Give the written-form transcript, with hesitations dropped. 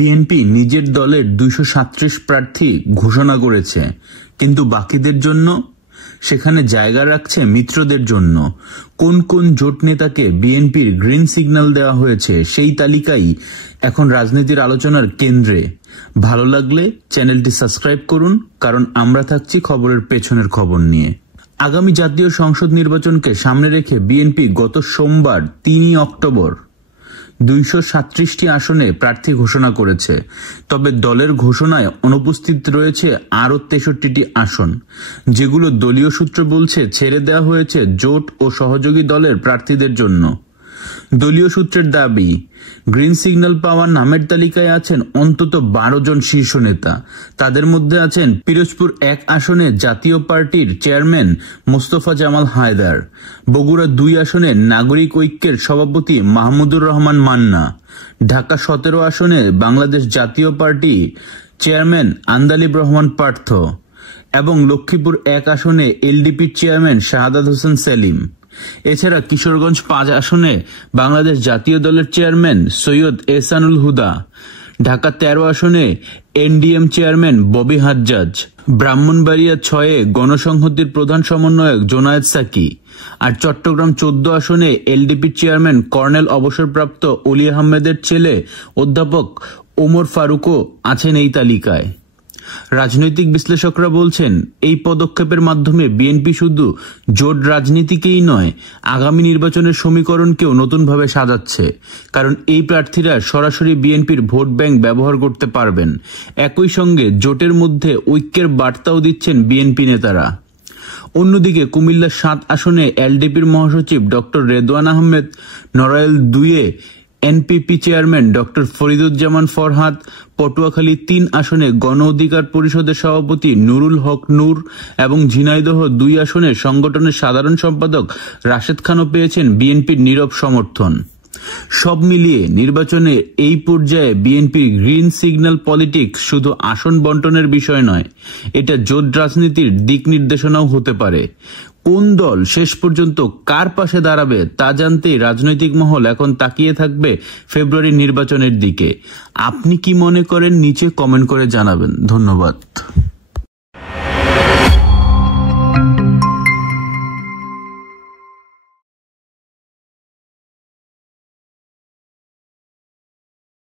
BNP নিজের দলের 237 প্রার্থী ঘোষণা করেছে, কিন্তু বাকিদের জন্য সেখানে জায়গা রাখছে মিত্রদের জন্য। কোন কোন জোট নেতাকে বিএনপির গ্রিন সিগন্যাল দেওয়া হয়েছে সেই তালিকাই এখন রাজনীতির আলোচনার কেন্দ্রে। ভালো লাগলে চ্যানেলটি সাবস্ক্রাইব করুন, কারণ আমরা থাকছি খবরের পেছনের খবর নিয়ে। আগামী জাতীয় সংসদ নির্বাচনকে সামনে রেখে বিএনপি গত সোমবার 3 অক্টোবর 237টি আসনে প্রার্থী ঘোষণা করেছে। তবে দলের ঘোষণায় অনুপস্থিত রয়েছে আরও 63টি আসন, যেগুলো দলীয় সূত্র বলছে ছেড়ে দেওয়া হয়েছে জোট ও সহযোগী দলের প্রার্থীদের জন্য। দলীয় সূত্রের দাবি, গ্রিন সিগন্যাল পাওয়ার নামের তালিকায় আছেন অন্তত 12 জন শীর্ষ নেতা। তাদের মধ্যে আছেন পিরোজপুর 1 আসনে জাতীয় পার্টির চেয়ারম্যান মোস্তফা জামাল হায়দার, বগুড়া 2 আসনে নাগরিক ঐক্যের সভাপতি মাহমুদুর রহমান মান্না, ঢাকা 17 আসনে বাংলাদেশ জাতীয় পার্টি চেয়ারম্যান আন্দালিব রহমান পার্থ এবং লক্ষ্মীপুর 1 আসনে এলডিপির চেয়ারম্যান শাহাদাত হোসেন সেলিম। এছাড়া কিশোরগঞ্জ 5 আসনে বাংলাদেশ জাতীয় দলের চেয়ারম্যান সৈয়দ এহসানুল হুদা, ঢাকা 13 আসনে এনডিএম চেয়ারম্যান ববি হাজ্জাজ, ব্রাহ্মণবাড়িয়া 6-এ গণসংহতির প্রধান সমন্বয়ক জোনায়েদ সাকি, আর চট্টগ্রাম 14 আসনে এলডিপির চেয়ারম্যান কর্নেল অবসরপ্রাপ্ত অলি আহমেদের ছেলে অধ্যাপক ওমর ফারুকও আছেন এই তালিকায়। রাজনৈতিক বিশ্লেষকরা বলছেন, এই পদক্ষেপের মাধ্যমে বিএনপি শুধু জোট রাজনীতিকেই নয়, আগামী নির্বাচনের সমীকরণকেও নতুনভাবে সাজাচ্ছে। কারণ এই প্রার্থীরা সরাসরি বিএনপির ভোট ব্যাংক ব্যবহার করতে পারবেন। একই সঙ্গে জোটের মধ্যে ঐক্যের বার্তাও দিচ্ছেন বিএনপি নেতারা। অন্যদিকে কুমিল্লা 7 আসনে এলডিপির মহাসচিব ডক্টর রেদওয়ান আহমেদ, নড়াইল 2-এ NPP chairman doctor Fariduzzaman Farhad, Patuakhali 3 আসনে গণ অধিকার পরিষদের সভাপতি নুরুল হক নূর এবং ঝিনাইদহ 2 আসনে সংগঠনের সাধারণ সম্পাদক রাশেদ খানও পেয়েছেন বিএনপির নীরব সমর্থন। সব মিলিয়ে নির্বাচনে এই পর্যায়ে বিএনপির গ্রিন সিগন্যাল পলিটিক্স শুধু আসন বন্টনের বিষয় নয়, এটা জোট রাজনীতির দিক নির্দেশনাও হতে পারে। কোন দল শেষ পর্যন্ত কার পাশে দাঁড়াবে তা জানতেই রাজনৈতিক মহল এখন তাকিয়ে থাকবে ফেব্রুয়ারির নির্বাচনের দিকে। আপনি কি মনে করেন নিচে কমেন্ট করে জানাবেন। ধন্যবাদ।